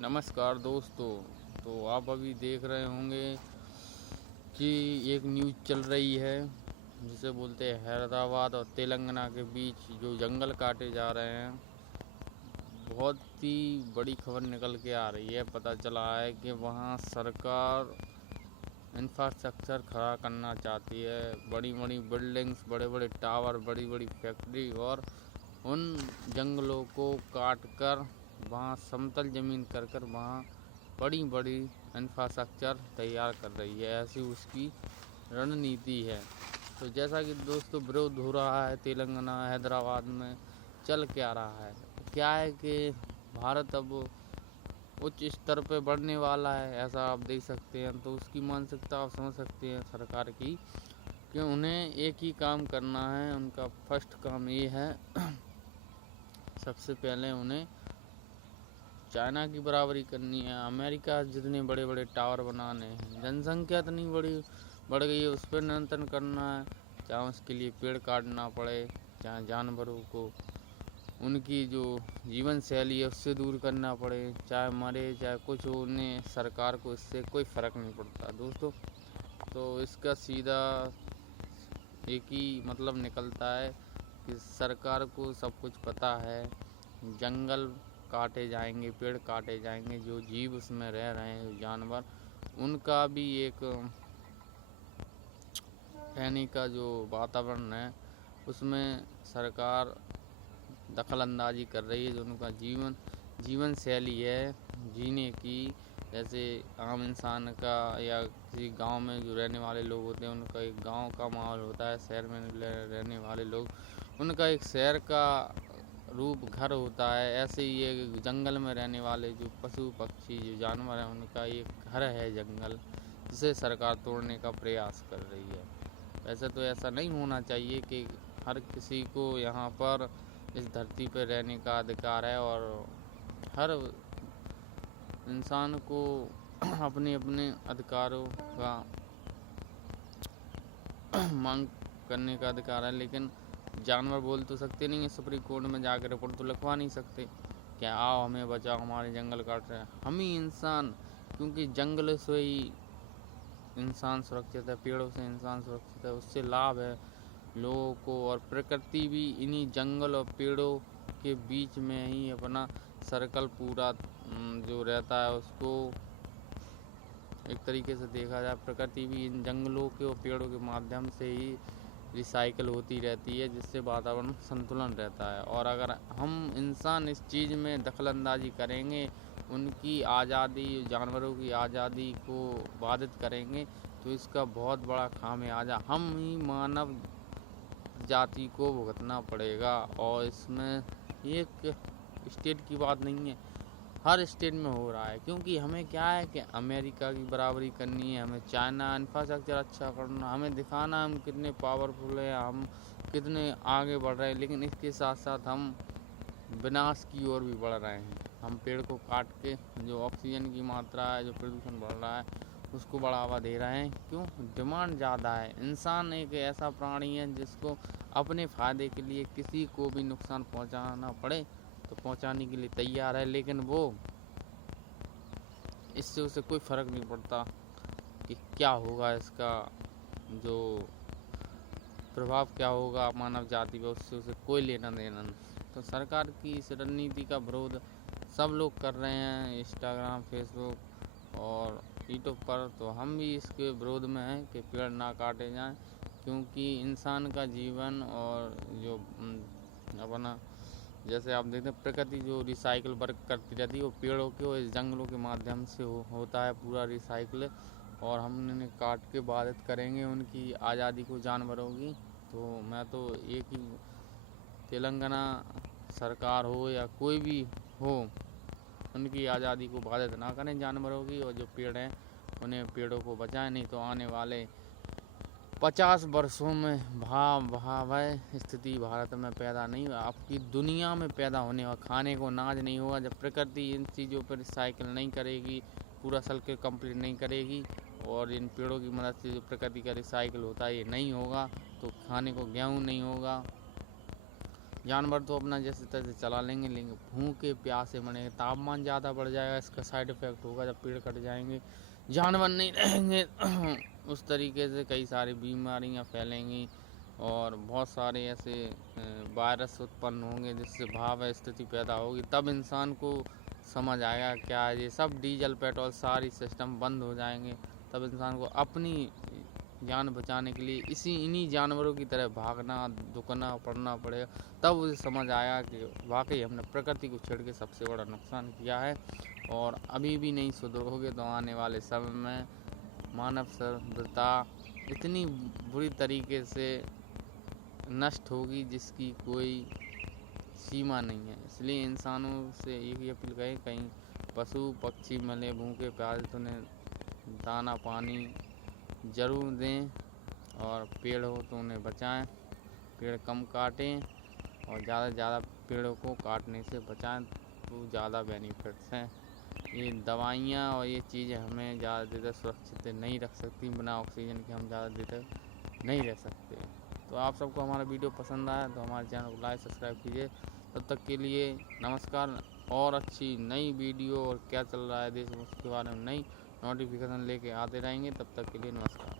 नमस्कार दोस्तों। तो आप अभी देख रहे होंगे कि एक न्यूज़ चल रही है जिसे बोलते हैं हैदराबाद और तेलंगाना के बीच जो जंगल काटे जा रहे हैं। बहुत ही बड़ी खबर निकल के आ रही है। पता चला है कि वहाँ सरकार इंफ्रास्ट्रक्चर खड़ा करना चाहती है, बड़ी बड़ी बिल्डिंग्स, बड़े बड़े टावर, बड़ी बड़ी फैक्ट्री, और उन जंगलों को काट कर वहाँ समतल ज़मीन कर वहाँ बड़ी बड़ी इंफ्रास्ट्रक्चर तैयार कर रही है। ऐसी उसकी रणनीति है। तो जैसा कि दोस्तों विरोध हो रहा है तेलंगाना हैदराबाद में, चल क्या रहा है, क्या है कि भारत अब उच्च स्तर पे बढ़ने वाला है, ऐसा आप देख सकते हैं। तो उसकी मानसिकता आप समझ सकते हैं सरकार की, कि उन्हें एक ही काम करना है। उनका फर्स्ट काम ये है, सबसे पहले उन्हें चाइना की बराबरी करनी है। अमेरिका जितने बड़े बड़े टावर बनाने हैं, जनसंख्या इतनी बढ़ गई है, उस पर नियंत्रण करना है। चाहे उसके लिए पेड़ काटना पड़े, चाहे जानवरों को उनकी जो जीवन शैली है उससे दूर करना पड़े, चाहे मरे चाहे कुछ हो, उन्हें सरकार को इससे कोई फ़र्क नहीं पड़ता दोस्तों। तो इसका सीधा एक ही मतलब निकलता है कि सरकार को सब कुछ पता है। जंगल काटे जाएंगे, पेड़ काटे जाएंगे, जो जीव उसमें रह रहे हैं, जानवर, उनका भी एक रहने का जो वातावरण है उसमें सरकार दखल अंदाजी कर रही है। जो उनका जीवन शैली है जीने की, जैसे आम इंसान का या किसी गांव में जो रहने वाले लोग होते हैं उनका एक गांव का माहौल होता है, शहर में रहने वाले लोग उनका एक शहर का रूप घर होता है। ऐसे ही ये जंगल में रहने वाले जो पशु पक्षी जो जानवर हैं उनका एक घर है जंगल, जिसे सरकार तोड़ने का प्रयास कर रही है। वैसे तो ऐसा नहीं होना चाहिए कि हर किसी को यहाँ पर इस धरती पर रहने का अधिकार है, और हर इंसान को अपने अपने अधिकारों का मांग करने का अधिकार है। लेकिन जानवर बोल तो सकते नहीं है, सुप्रीम कोर्ट में जाकर रिपोर्ट तो लिखवा नहीं सकते कि आओ हमें बचाओ, हमारे जंगल काट रहे हैं। हम ही इंसान, क्योंकि जंगल से ही इंसान सुरक्षित है, पेड़ों से इंसान सुरक्षित है, उससे लाभ है लोगों को। और प्रकृति भी इन्हीं जंगल और पेड़ों के बीच में ही अपना सर्कल पूरा जो रहता है, उसको एक तरीके से देखा जाए, प्रकृति भी इन जंगलों के और पेड़ों के माध्यम से ही रिसाइकिल होती रहती है, जिससे वातावरण संतुलन रहता है। और अगर हम इंसान इस चीज़ में दखलंदाजी करेंगे, उनकी आज़ादी, जानवरों की आज़ादी को बाधित करेंगे, तो इसका बहुत बड़ा खामियाजा हम ही मानव जाति को भुगतना पड़ेगा। और इसमें एक स्टेट की बात नहीं है, हर स्टेट में हो रहा है। क्योंकि हमें क्या है कि अमेरिका की बराबरी करनी है, हमें चाइना इंफ्रास्ट्रक्चर अच्छा करना, हमें दिखाना हम कितने पावरफुल हैं, हम कितने आगे बढ़ रहे हैं। लेकिन इसके साथ साथ हम विनाश की ओर भी बढ़ रहे हैं। हम पेड़ को काट के जो ऑक्सीजन की मात्रा है, जो प्रदूषण बढ़ रहा है, उसको बढ़ावा दे रहे हैं। क्यों? डिमांड ज़्यादा है। इंसान एक ऐसा प्राणी है जिसको अपने फ़ायदे के लिए किसी को भी नुकसान पहुंचाना पड़े तो पहुंचाने के लिए तैयार है। लेकिन वो इससे उसे कोई फ़र्क नहीं पड़ता कि क्या होगा, इसका जो प्रभाव क्या होगा मानव जाति पर, उससे उसे कोई लेना देना नहीं। तो सरकार की इस रणनीति का विरोध सब लोग कर रहे हैं, इंस्टाग्राम, फेसबुक और यूट्यूब पर। तो हम भी इसके विरोध में हैं कि पेड़ ना काटे जाएं, क्योंकि इंसान का जीवन और जो अपना, जैसे आप देखते हैं प्रकृति जो रिसाइकिल वर्क करती रहती है, वो पेड़ों के और जंगलों के माध्यम से होता है पूरा रिसाइकिल। और हम उन्हें काट के बाधित करेंगे उनकी आज़ादी को, जानवरों की। तो मैं तो एक ही, तेलंगाना सरकार हो या कोई भी हो, उनकी आज़ादी को बाधित ना करें जानवरों की, और जो पेड़ हैं उन्हें पेड़ों को बचाएं। नहीं तो आने वाले 50 वर्षों में भयावह स्थिति भारत में पैदा नहीं, आपकी दुनिया में पैदा होने और खाने को अनाज नहीं होगा। जब प्रकृति इन चीज़ों पर रिसाइकिल नहीं करेगी, पूरा सर्कल कंप्लीट नहीं करेगी, और इन पेड़ों की मदद से जो प्रकृति का रिसाइकिल होता है ये नहीं होगा, तो खाने को गेहूँ नहीं होगा, जानवर तो अपना जैसे तैसे चला लेंगे, लेकिन भूखे प्यासे मरेंगे। तापमान ज़्यादा बढ़ जाएगा, इसका साइड इफ़ेक्ट होगा। जब पेड़ कट जाएंगे, जानवर नहीं रहेंगे उस तरीके से कई सारी बीमारियां फैलेंगी और बहुत सारे ऐसे वायरस उत्पन्न होंगे, जिससे भाव स्थिति पैदा होगी। तब इंसान को समझ आएगा क्या है ये सब। डीजल पेट्रोल सारी सिस्टम बंद हो जाएंगे। तब इंसान को अपनी जान बचाने के लिए इन्हीं जानवरों की तरह भागना, दुखना पड़ना पड़ेगा। तब उसे समझ आया कि वाकई हमने प्रकृति को छेड़ के सबसे बड़ा नुकसान किया है और अभी भी नहीं सुधरोगे तो आने वाले समय में मानव सभ्यता इतनी बुरी तरीके से नष्ट होगी जिसकी कोई सीमा नहीं है। इसलिए इंसानों से यही अपील करें, कहीं पशु पक्षी मिले भूखे प्यासे तो उन्हें दाना पानी ज़रूर दें और पेड़ हो तो उन्हें बचाएं। पेड़ कम काटें और ज़्यादा से ज़्यादा पेड़ों को काटने से बचाएं तो ज़्यादा बेनिफिट्स हैं। ये दवाइयाँ और ये चीज़ें हमें ज़्यादा देर तक सुरक्षित नहीं रख सकती। बिना ऑक्सीजन के हम ज़्यादा देर तक नहीं रह सकते। तो आप सबको हमारा वीडियो पसंद आया तो हमारे चैनल को लाइक सब्सक्राइब कीजिए। तब तक के लिए नमस्कार। और अच्छी नई वीडियो और क्या चल रहा है देश में उसके बारे में नई नोटिफिकेशन लेके आते रहेंगे। तब तक के लिए नमस्कार।